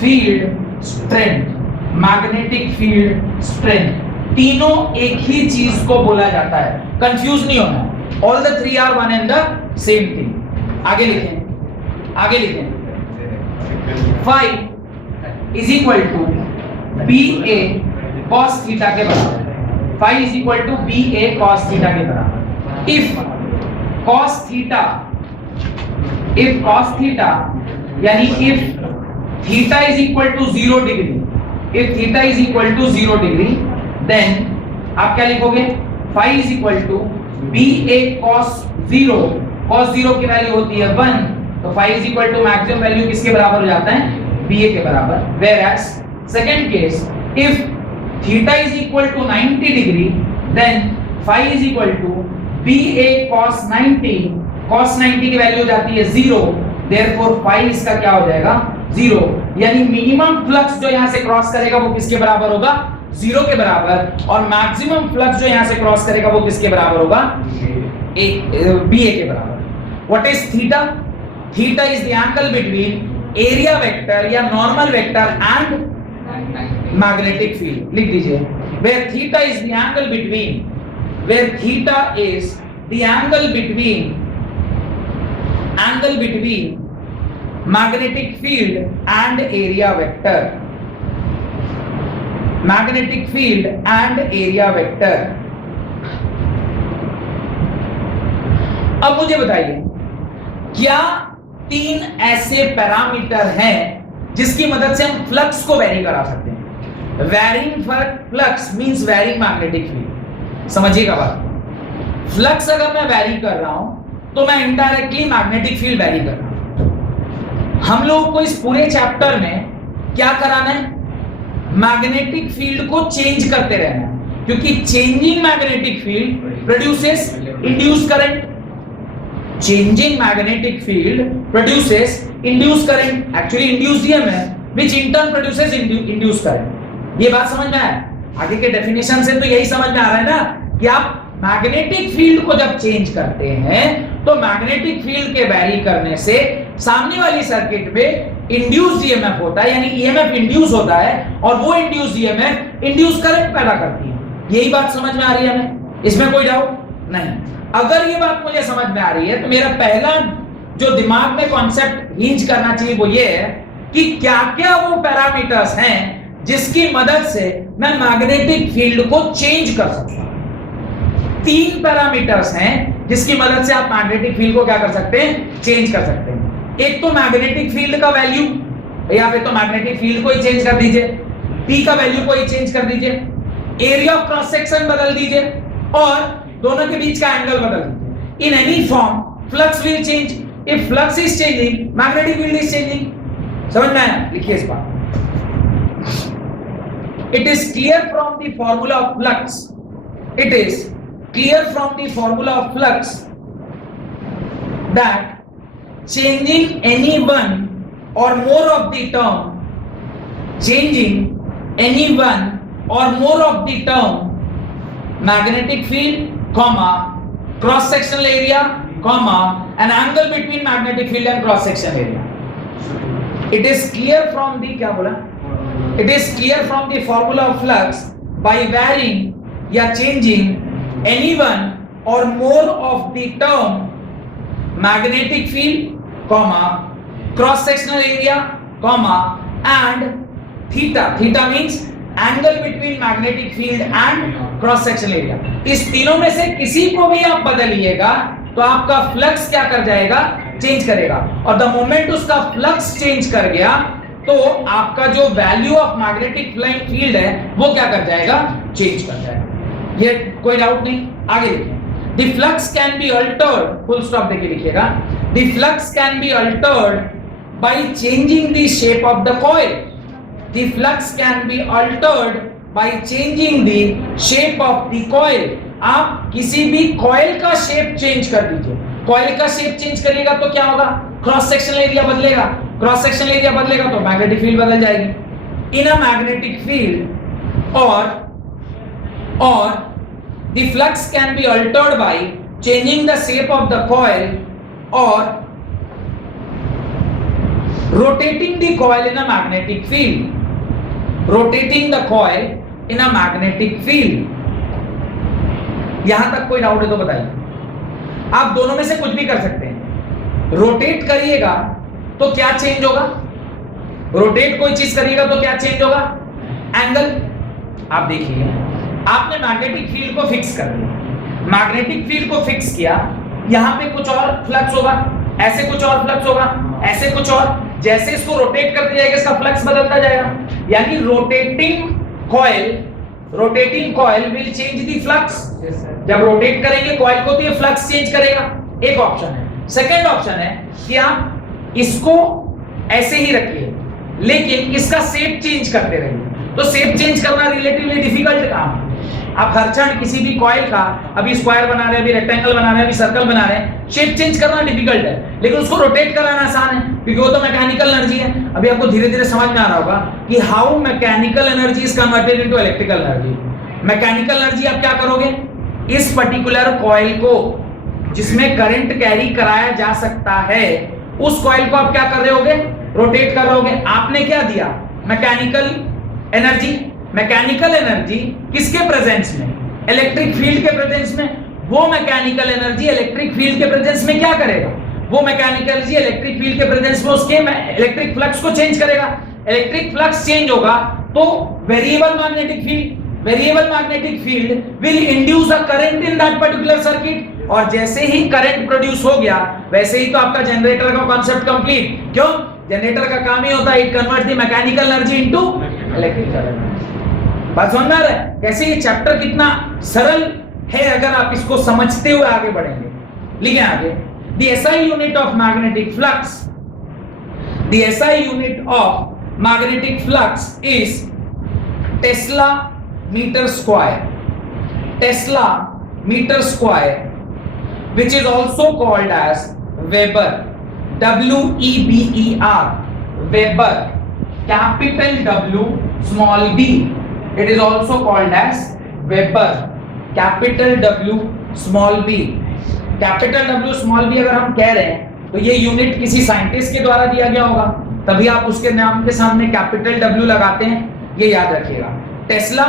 field strength. Magnetic field strength. तीनों एक ही चीज को बोला जाता है, कंफ्यूज नहीं होना। All the three are one and the same thing. आगे लिखें 5 is equal to BA cos theta के बराबर। 5 is equal to BA cos theta के बराबर। if cos theta यानी if theta is equal to 0 degree, if theta is equal to 0 degree, then आप क्या लिखोगे? 5 is equal to BA cos 0। cos 0 की value होती है 1, तो 5 is equal to maximum value किसके बराबर हो जाता है? BA के बराबर। whereas second case, if theta is equal to 90 degree, then phi is equal to BA cos 90, cos 90 की वैल्यू हो जाती है 0, therefore phi इसका क्या हो जाएगा 0, यानी मिनिमम फ्लक्स जो यहाँ से क्रॉस करेगा वो किसके बराबर होगा 0 के बराबर, और मैक्सिमम फ्लक्स जो यहाँ से क्रॉस करेगा वो किसके बराबर होगा BA के बराबर. What is theta? Theta is the angle between area vector या normal vector and magnetic field. लिख दीजिए. Where theta is the angle between, where theta is the angle between magnetic field and area vector. Magnetic field and area vector. अब मुझे बताइए, क्या 3 ऐसे parameter हैं जिसकी मदद से हम फ्लक्स को वेरी करा सकते हैं? Varying flux means varying magnetic field. समझिएगा बात. फ्लक्स अगर मैं वेरी कर रहा हूं तो मैं इनडायरेक्टली मैग्नेटिक फील्ड वेरी कर रहा हूं. हम लोग को इस पूरे चैप्टर में क्या कराना है? मैग्नेटिक फील्ड को चेंज करते रहना है, क्योंकि changing magnetic field produces induced current. Changing magnetic field produces induced current, actually induced EMF, which in turn produces induced current. ये बात समझ में आया? आगे के डेफिनेशन से तो यही समझ में आ रहा है ना कि आप मैग्नेटिक फील्ड को जब चेंज करते हैं तो मैग्नेटिक फील्ड के वैरी करने से सामने वाली सर्किट में इंड्यूस्ड ईएमएफ होता है, यानी ईएमएफ इंड्यूस होता है, और वो इंड्यूस्ड ईएमएफ इंड्यूस्ड करंट पैदा करती है. यही बात समझ में आ रही है हमें? इसमें कोई डाउट नहीं. अगर ये बात मुझे समझ में आ रही है तो मेरा पहला जो दिमाग में कॉन्सेप्ट हिंज करना चाहिए वो ये है कि क्या क्या वो पैरामीटर्स हैं जिसकी मदद से मैं मैग्नेटिक फील्ड को चेंज कर सकता हूं. 3 पैरामीटर्स हैं जिसकी मदद से आप मैग्नेटिक फील्ड को क्या कर सकते हैं? चेंज कर सकते हैं. एक तो मैग्नेटिक फील्ड का वैल्यू, या फिर तो मैग्नेटिक फील्ड को ही चेंज कर दीजिए, P का वैल्यू को ही चेंज कर दीजिए, एरिया ऑफ क्रॉस सेक्शन बदल दीजिए, और दोनों के बीच का एंगल बदल दीजिए. In any form flux will change. If flux is changing, magnetic field is changing. समझ में आया? लिखिए इस बात. It is clear from the formula of flux, it is clear from the formula of flux that changing any one or more of the term, changing any one or more of the term, magnetic field, comma, cross sectional area, comma, an angle between magnetic field and cross section area. It is clear from the क्या बोला? It is clear from the formula of flux by varying या changing any one or more of the term magnetic field, comma, cross sectional area, comma, and theta. Theta means angle between magnetic field and cross sectional area. इस तीनों में से किसी को भी आप बदलिएगा तो आपका फ्लक्स क्या कर जाएगा? चेंज करेगा. और द मोमेंट उसका फ्लक्स चेंज कर गया तो आपका जो वैल्यू ऑफ मैग्नेटिक फील्ड है वो क्या कर जाएगा? चेंज कर जाएगा. ये कोई डाउट नहीं. आगे देखिए. The flux can be altered, full stop देके लिखिएगा. The flux can be altered by changing the shape of the coil. The flux can be altered by changing the shape of the coil. आप किसी भी coil का shape change कर दीजिए. Coil का shape change करिएगा तो क्या होगा? Cross sectional area बदलेगा. Cross sectional area बदलेगा तो magnetic field बदल जाएगी. In a magnetic field or the flux can be altered by changing the shape of the coil or rotating the coil in a magnetic field. Rotating the coil in a magnetic field. यहां तक कोई doubt है तो बताइए. आप दोनों में से कुछ भी कर सकते हैं. रोटेट करिएगा तो क्या चेंज होगा? रोटेट कोई चीज करिएगा तो क्या चेंज होगा? एंगल. आप देखिए, आपने मैग्नेटिक फील्ड को फिक्स कर दिया. मैग्नेटिक फील्ड को फिक्स किया, यहां पे कुछ और फ्लक्स होगा, ऐसे कुछ और फ्लक्स होगा, ऐसे कुछ और. जैसे इसको रोटेट करते जाएगा इसका फ्लक्स बदलता जाएगा. यानी rotating coil will change the flux. जब रोटेट करेंगे कॉइल को तो ये फ्लक्स चेंज करेगा. एक ऑप्शन है. सेकंड ऑप्शन है कि आप इसको ऐसे ही रखिए, लेकिन इसका शेप चेंज करते रहिए। तो शेप चेंज करना रिलेटिवली डिफिकल्ट काम है। आप हर क्षण किसी भी कॉइल का अभी स्क्वायर बना रहे हैं, अभी रेक्टेंगल बना रहे हैं, अभी सर्कल बना रहे हैं, शेप चेंज करना डिफिकल्ट है, लेकिन उसको रोटेट कराना आसान है क्योंकि वो तो मैकेनिकल एनर्जी है। अभी आपको धीरे धीरे समझ में आ रहा होगा कि how mechanical energy is converted into electrical energy. Mechanical energy आप क्या करोगे, इस पर्टिकुलर कॉइल को जिसमें करंट कैरी कराया जा सकता है, उस कॉइल को आप क्या कर रहे होगे, रोटेट कर रहे होगे। आपने क्या दिया, मैकेनिकल एनर्जी। मैकेनिकल एनर्जी किसके प्रेजेंस में, इलेक्ट्रिक फील्ड के प्रेजेंस में। वो मैकेनिकल एनर्जी इलेक्ट्रिक फील्ड के प्रेजेंस में क्या करेगा, वो मैकेनिकल एनर्जी इलेक्ट्रिक फील्ड के प्रेजेंस में उसके इलेक्ट्रिक फ्लक्स को चेंज करेगा। इलेक्ट्रिक फ्लक्स चेंज होगा तो variable magnetic field will induce a current in that particular circuit. और जैसे ही करंट प्रोड्यूस हो गया वैसे ही तो आपका जनरेटर का कॉन्सेप्ट कंप्लीट। क्यों, जनरेटर का काम ही होता है it convert the mechanical energy into electrical energy. बात समझ में आ रहा है कैसे ये चैप्टर कितना सरल है अगर आप इसको समझते हुए आगे बढ़ेंगे। लिखें आगे, the SI unit of magnetic flux, the SI unit of magnetic flux is Tesla meter square, Tesla meter square, which is also called as Weber, WEBER, Weber, capital W, small b. It is also called as Weber, capital W, small b. Capital W small b अगर हम कह रहे हैं तो ये unit किसी scientist के द्वारा दिया गया होगा, तभी आप उसके नाम के सामने कैपिटल W लगाते हैं, ये याद रखिएगा। टेस्ला,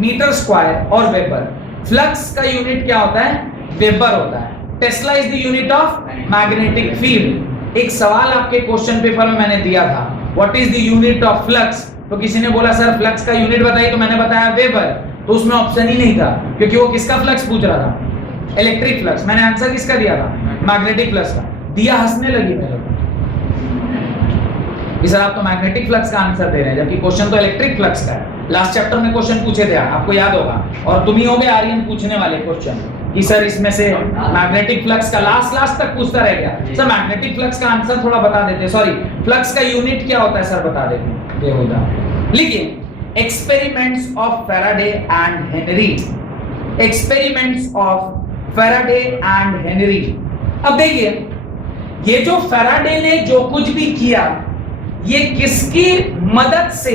मीटर स्क्वायर और वेबर। फ्लक्स का यूनिट क्या होता है, वेबर होता है। Tesla is the unit of magnetic field. एक सवाल आपके क्वेश्चन पेपर में मैंने दिया था, what is the unit of flux, तो किसी ने बोला सर फ्लक्स का यूनिट बताइए, तो मैंने बताया वेबर, तो उसमें ऑप्शन ही नहीं था क्योंकि वो किसका फ्लक्स पूछ रहा था, इलेक्ट्रिक फ्लक्स। मैंने आंसर किसका दिया था, मैग्नेटिक फ्लक्स का दिया। हंसने लगी मेरे को सर आप तो मैग्नेटिक फ्लक्स का आंसर दे रहे हैं जबकि क्वेश्चन तो इलेक्ट्रिक फ्लक्स का है। लास्ट चैप्टर में क्वेश्चन पूछे थे आपको याद होगा, और तुम ही होगे आर्यन पूछने वाले क्वेश्चन कि सर इसमें से मैग्नेटिक फ्लक्स का लास्ट तक पूछता रह गया। सर मैग्नेटिक फ्लक्स का आंसर थोड़ा बता देते, सॉरी फ्लक्स का यूनिट क्या होता है सर बता देते, ये होता। लिखिए, experiments of Faraday and Henry, experiments of Faraday and Henry. अब देखिए ये जो फैराडे ने जो कुछ भी किया ये किसकी मदद से,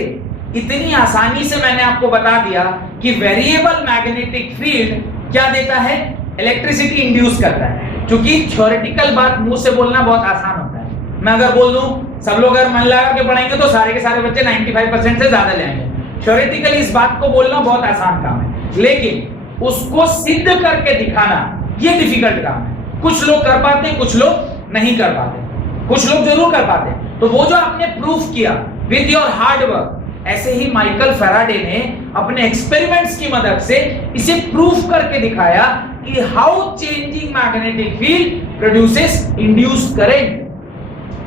इतनी आसानी से मैंने आपको बता दिया कि वेरिएबल मैग्नेटिक फील्ड क्या देता है, इलेक्ट्रिसिटी इंड्यूस करता है। क्योंकि थ्योरेटिकल बात मुंह से बोलना बहुत आसान होता है, मैं अगर बोल दूं सब लोग अगर मन लगा के पढ़ेंगे तो सारे के सारे बच्चे 95% से ज्यादा ले आएंगे। थ्योरेटिकली इस बात को बोलना बहुत आसान काम है, लेकिन उसको सिद्ध करके दिखाना ये डिफिकल्ट काम है। कुछ लोग कर पाते हैं, कुछ लोग नहीं कर पाते, कुछ लोग जरूर कर पाते हैं। तो वो जो आपने प्रूफ किया विद योर हार्ड वर्क, ऐसे ही माइकल फैराडे ने अपने एक्सपेरिमेंट्स की मदद से इसे प्रूफ करके दिखाया कि how changing magnetic field produces induced current.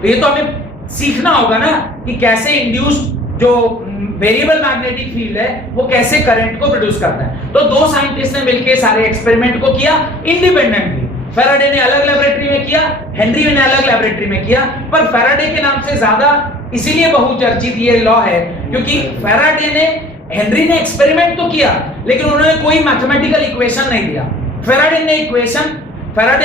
तो ये तो हमें सीखना होगा ना कि कैसे इंड्यूस्ड जो वेरिएबल मैग्नेटिक फील्ड है वो कैसे करंट को प्रोड्यूस करता है। तो दो साइंटिस्ट ने मिलकर सारे एक्सपेरिमेंट को किया इंडिपेंडेंटली। फैराडे ने अलग लेबोरेटरी में किया, हेनरी ने अलग लेबोरेटरी में किया, पर फैराडे के नाम से ज्यादा इसीलिए बहुचर्चित ये लॉ है क्योंकि फैराडे ने, हेनरी ने एक्सपेरिमेंट तो किया लेकिन उन्होंने कोई मैथमेटिकल इक्वेशन नहीं दिया। फैराडे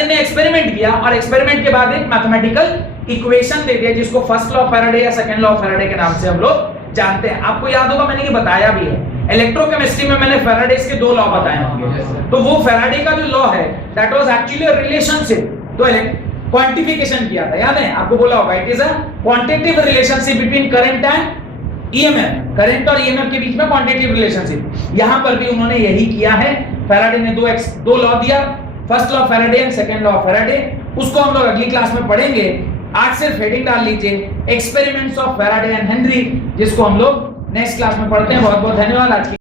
ने एक्सपेरिमेंट किया और एक्सपेरिमेंट के बाद एक मैथमेटिकल इक्वेशन दे दिया जिसको फर्स्ट लॉ ऑफ फैराडे या सेकंड लॉ ऑफ फैराडे के नाम से हम लोग जानते हैं। आपको याद होगा मैंने ये बताया भी है, इलेक्ट्रोकेमिस्ट्री में मैंने फैराडे के दो लॉ बताए होंगे। तो वो फैराडे का जो लॉ है that was actually a relationship, तो क्वांटिफिकेशन किया था, याद है आपको बोला होगा, it is a quantitative relationship between current and EMF, current और ईएमएफ के बीच में क्वांटिटेटिव रिलेशनशिप। यहां पर भी उन्होंने यही किया है। फैराडे ने दो लॉ दिया, first law of Faraday and second law of Faraday, उसको हम लोग अगली क्लास में पढ़ेंगे। आज सिर्फ हेडिंग डाल लीजिए experiments of Faraday and Henry, जिसको हम लोग नेक्स्ट क्लास में पढ़ते हैं। बहुत बहुत धन्यवाद आज की